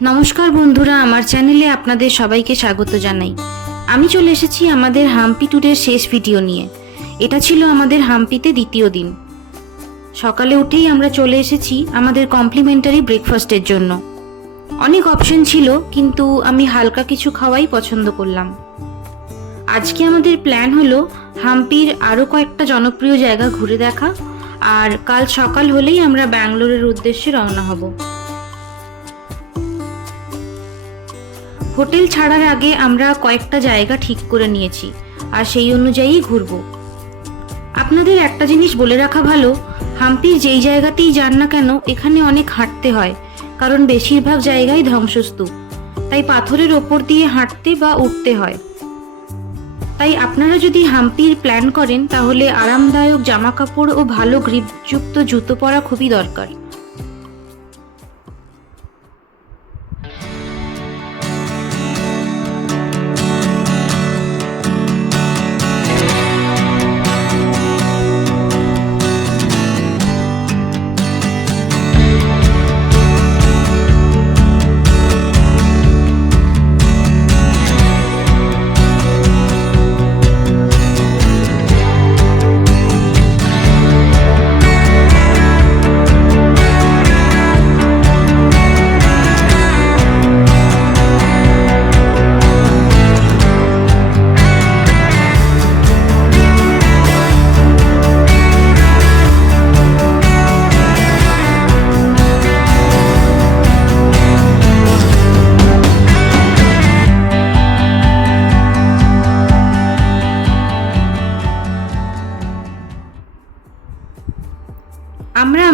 নমস্কার বন্ধুরা, আমার চ্যানেলে আপনাদের সবাইকে স্বাগত জানাই। আমি চলে এসেছি আমাদের হাম্পি ট্যুরের শেষ ভিডিও নিয়ে। এটা ছিল আমাদের হাম্পিতে দ্বিতীয় দিন। সকালে উঠেই আমরা চলে এসেছি আমাদের কমপ্লিমেন্টারি ব্রেকফাস্টের জন্য। অনেক অপশন ছিল, কিন্তু আমি হালকা কিছু খাওয়াই পছন্দ করলাম। আজকে আমাদের প্ল্যান হলো হাম্পির আরও কয়েকটা জনপ্রিয় জায়গা ঘুরে দেখা, আর কাল সকাল হলেই আমরা ব্যাঙ্গালোরের উদ্দেশ্যে রওনা হব। হোটেল ছাড়ার আগে আমরা কয়েকটা জায়গা ঠিক করে নিয়েছি, আর সেই অনুযায়ী ঘুরব। আপনাদের একটা জিনিস বলে রাখা ভালো হাম্পির যেই জায়গাতেই যান না কেন, এখানে অনেক হাঁটতে হয়, কারণ বেশিরভাগ জায়গায় ধ্বংসস্তূপ। তাই পাথরের ওপর দিয়ে হাঁটতে বা উঠতে হয়। তাই আপনারা যদি হাম্পির প্ল্যান করেন, তাহলে আরামদায়ক জামাকাপড় ও ভালো গ্রিপযুক্ত জুতো পরা খুবই দরকার।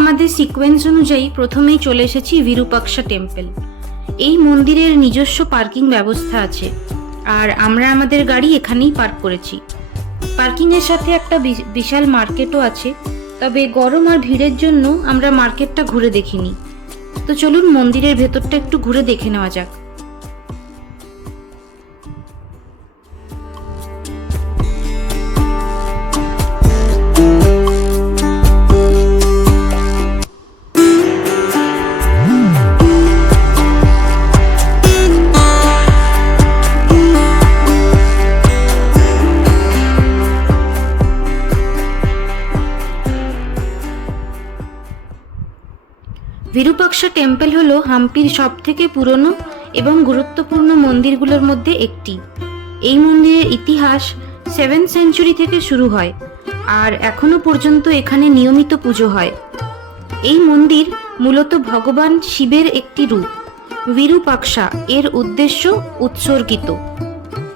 আমাদের সিকোয়েন্স অনুযায়ী প্রথমেই চলে এসেছি বিরূপাক্ষা টেম্পেল এই মন্দিরের নিজস্ব পার্কিং ব্যবস্থা আছে। আর আমরা আমাদের গাড়ি এখানেই পার্ক করেছি। পার্কিংয়ের সাথে একটা বিশাল মার্কেটও আছে। তবে গরম আর ভিড়ের জন্য আমরা মার্কেটটা ঘুরে দেখিনি। তো চলুন মন্দিরের ভেতরটা একটু ঘুরে দেখে নেওয়া যাক। বিরূপাক্ষা টেম্পল হলো হাম্পির সবথেকে পুরনো এবং গুরুত্বপূর্ণ মন্দিরগুলোর মধ্যে একটি। এই মন্দিরের ইতিহাস সেভেন সেঞ্চুরি থেকে শুরু হয় আর এখনও পর্যন্ত এখানে নিয়মিত পুজো হয়। এই মন্দির মূলত ভগবান শিবের একটি রূপ, বিরূপাক্ষা এর উদ্দেশ্য উৎসর্গিত।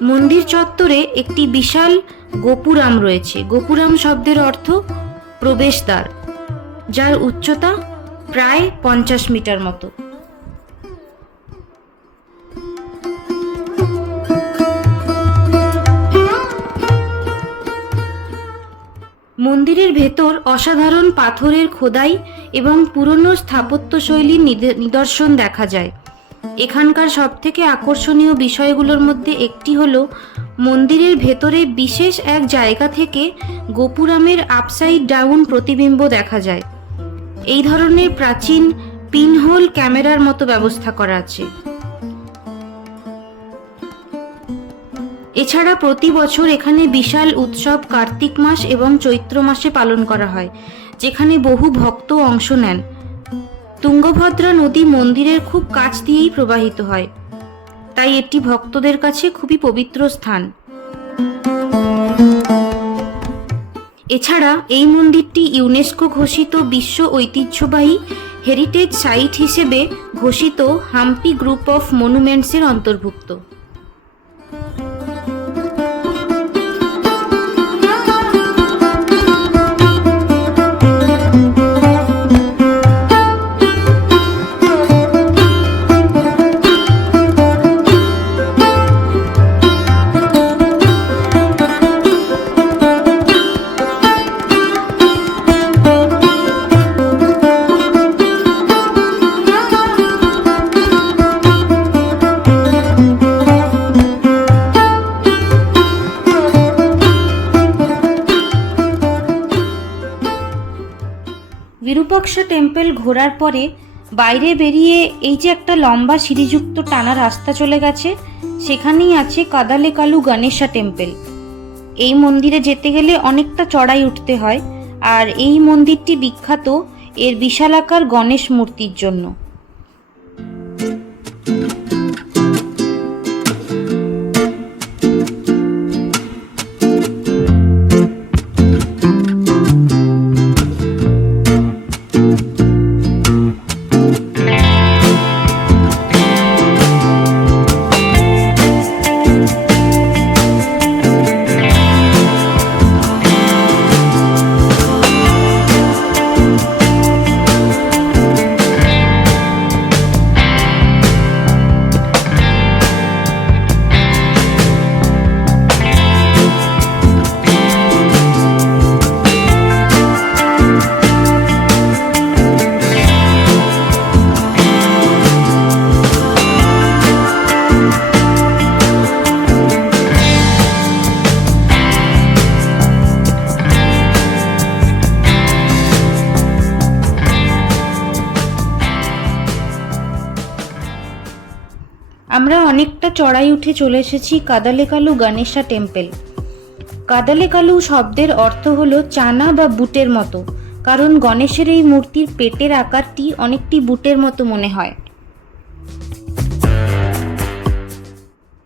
মন্দির চত্বরে একটি বিশাল গোপুরাম রয়েছে। গোপুরাম শব্দের অর্থ প্রবেশদ্বার, যার উচ্চতা প্রায় পঞ্চাশ মিটার মতো। মন্দিরের ভেতর অসাধারণ পাথরের খোদাই এবং পুরনো স্থাপত্যশৈলীর নিদে- নিদর্শন দেখা যায়। এখানকার সবথেকে আকর্ষণীয় বিষয়গুলোর মধ্যে একটি হল, মন্দিরের ভেতরে বিশেষ এক জায়গা থেকে গোপুরামের আপসাইড ডাউন প্রতিবিম্ব দেখা যায়। এই ধরনের প্রাচীন পিনহোল ক্যামেরার মতো ব্যবস্থা করা আছে। এছাড়া প্রতি বছর এখানে বিশাল উৎসব কার্তিক মাস এবং চৈত্র মাসে পালন করা হয়, যেখানে বহু ভক্ত অংশ নেন। তুঙ্গভদ্রা নদী মন্দিরের খুব কাছ দিয়েই প্রবাহিত হয়। তাই এটি ভক্তদের কাছে খুবই পবিত্র স্থান। এছাড়া এই মন্দিরটি ইউনেস্কো ঘোষিত বিশ্ব ঐতিহ্যবাহী হেরিটেজ সাইট হিসেবে ঘোষিত হাম্পি গ্রুপ অফ মনুমেন্টসের অন্তর্ভুক্ত। বিরূপাক্ষ টেম্পল ঘোরার পরে বাইরে বেরিয়ে এই যে একটা লম্বা সিঁড়িযুক্ত টানা রাস্তা চলে গেছে, সেখানেই আছে কাদালে কালু গণেশা টেম্পেল। এই মন্দিরে যেতে গেলে অনেকটা চড়াই উঠতে হয়, আর এই মন্দিরটি বিখ্যাত এর বিশালাকার গণেশ মূর্তির জন্য। আমরা অনেকটা চড়াই উঠে চলে এসেছি কাদালেকালু গণেশা টেম্পল। কাদালেকালু শব্দের অর্থ হলো চানা বা বুটের মতো, কারণ গণেশের এই মূর্তির পেটের আকারটি অনেকটি বুটের মতো মনে হয়।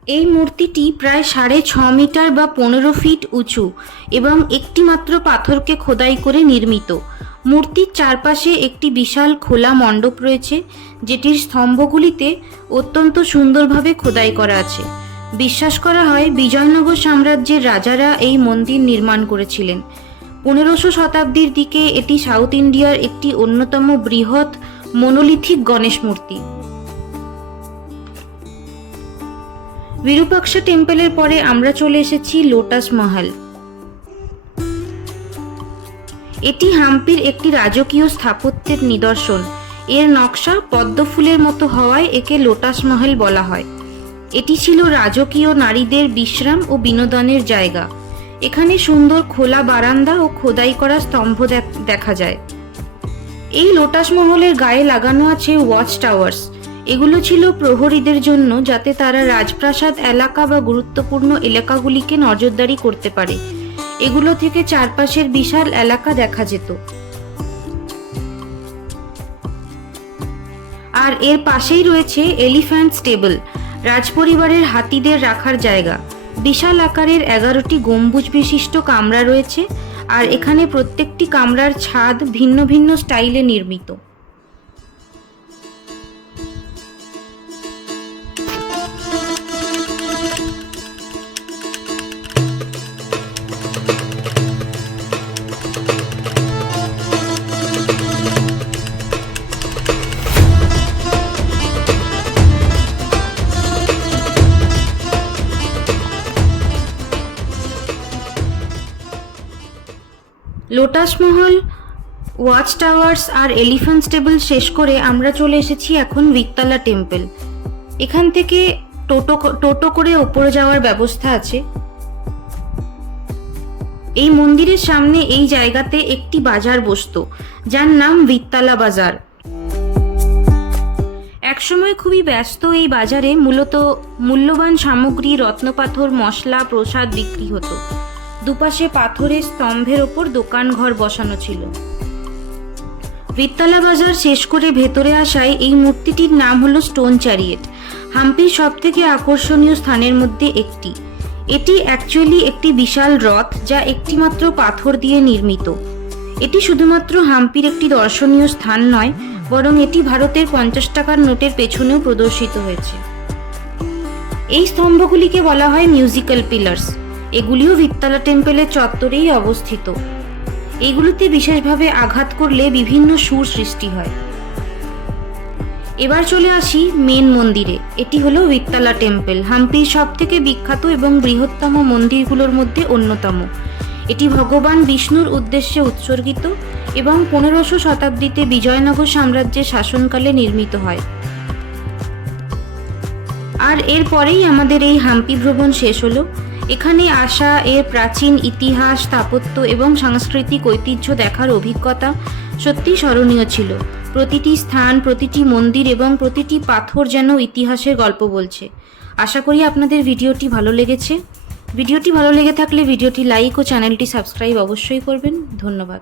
এই মূর্তিটি প্রায় সাড়ে ছ মিটার বা পনেরো ফিট উঁচু এবং একটি মাত্র পাথরকে খোদাই করে নির্মিত। মূর্তির চারপাশে একটি বিশাল খোলা মণ্ডপ রয়েছে, যেটির স্তম্ভগুলিতে অত্যন্ত সুন্দরভাবে খোদাই করা আছে। বিশ্বাস করা হয় বিজয়নগর সাম্রাজ্যের রাজারা এই মন্দির নির্মাণ করেছিলেন। পনেরোশো শতাব্দীর দিকে এটি সাউথ ইন্ডিয়ার একটি অন্যতম বৃহৎ মনোলিথিক গণেশ মূর্তি। বিরূপাক্ষা টেম্পলের পরে আমরা চলে এসেছি লোটাস মহল। এটি হাম্পির একটি রাজকীয় স্থাপত্যের নিদর্শন। এর নকশা পদ্ম ফুলের মতো হওয়ায় একে লোটাস মহল বলা হয়। এটি ছিল রাজকীয় নারীদের বিশ্রাম ও বিনোদনের জায়গা। এখানে সুন্দর খোলা বারান্দা ও খোদাই করা স্তম্ভ দেখা যায়। এই লোটাস মহলের গায়ে লাগানো আছে ওয়াচ টাওয়ার্স। এগুলো ছিল প্রহরীদের জন্য যাতে তারা রাজপ্রাসাদ, এলাকা বা গুরুত্বপূর্ণ এলাকাগুলিকে নজরদারি করতে পারে। এগুলো থেকে চারপাশের বিশাল এলাকা দেখা যেত। আর এর পাশেই রয়েছে এলিফ্যান্ট স্টেবল রাজপরিবারের হাতিদের রাখার জায়গা। বিশাল আকারের এগারোটি গম্বুজ বিশিষ্ট কামরা রয়েছে, আর এখানে প্রত্যেকটি কামরার ছাদ ভিন্ন ভিন্ন স্টাইলে নির্মিত। লোটাস মহল ওয়াচ টাওয়ার্স আর এলিফ্যান্ট স্টেবল শেষ করে আমরা চলে এসেছি এখন বিত্তালা টেম্পল। এখান থেকে টোটো টোটো করে ওপরে যাওয়ার ব্যবস্থা আছে। এই মন্দিরের সামনে এই জায়গাতে একটি বাজার বসতো, যার নাম বিত্তালা বাজার। একসময় খুবই ব্যস্ত এই বাজারে মূলত মূল্যবান সামগ্রী, রত্নপাথর, মশলা, প্রসাদ বিক্রি হতো। দুপাশে পাথরের স্তম্ভের ওপর দোকান ঘর বসানো ছিল। বিত্তালা বাজার শেষ করে ভেতরে আসায় এই মূর্তিটির নাম হলো স্টোন চ্যারিয়েট। হাম্পির সব থেকে আকর্ষণীয় স্থানের মধ্যে একটি। এটি অ্যাকচুয়ালি একটি বিশাল রথ যা একটিমাত্র পাথর দিয়ে নির্মিত। এটি শুধুমাত্র হাম্পির একটি দর্শনীয় স্থান নয়, বরং এটি ভারতের পঞ্চাশ টাকার নোটের পেছনেও প্রদর্শিত হয়েছে। এই স্তম্ভগুলিকে বলা হয় মিউজিক্যাল পিলার্স এগুলিও ভিত্তালা টেম্পলের চত্বরেই অবস্থিত। এগুলিতে বিশেষভাবে আঘাত করলে বিভিন্ন সুর সৃষ্টি হয়। এবার চলে আসি মেন মন্দিরে। এটি হলো ভিত্তালা টেম্পল, হাম্পির সব থেকে বিখ্যাত এবং বৃহত্তম মন্দিরগুলোর মধ্যে অন্যতম। এটি ভগবান বিষ্ণুর উদ্দেশ্যে উৎসর্গিত এবং পনেরোশো শতাব্দীতে বিজয়নগর সাম্রাজ্যের শাসনকালে নির্মিত হয়। আর এরপরেই আমাদের এই হাম্পি ভ্রমণ শেষ হলো। এখানে আসা এর প্রাচীন ইতিহাস, স্থাপত্য এবং সাংস্কৃতিক ঐতিহ্য দেখার অভিজ্ঞতা সত্যি স্মরণীয় ছিল। প্রতিটি স্থান, প্রতিটি মন্দির এবং প্রতিটি পাথর যেন ইতিহাসের গল্প বলছে। আশা করি আপনাদের ভিডিওটি ভালো লেগেছে। ভিডিওটি ভালো লেগে থাকলে ভিডিওটি লাইক ও চ্যানেলটি সাবস্ক্রাইব অবশ্যই করবেন। ধন্যবাদ।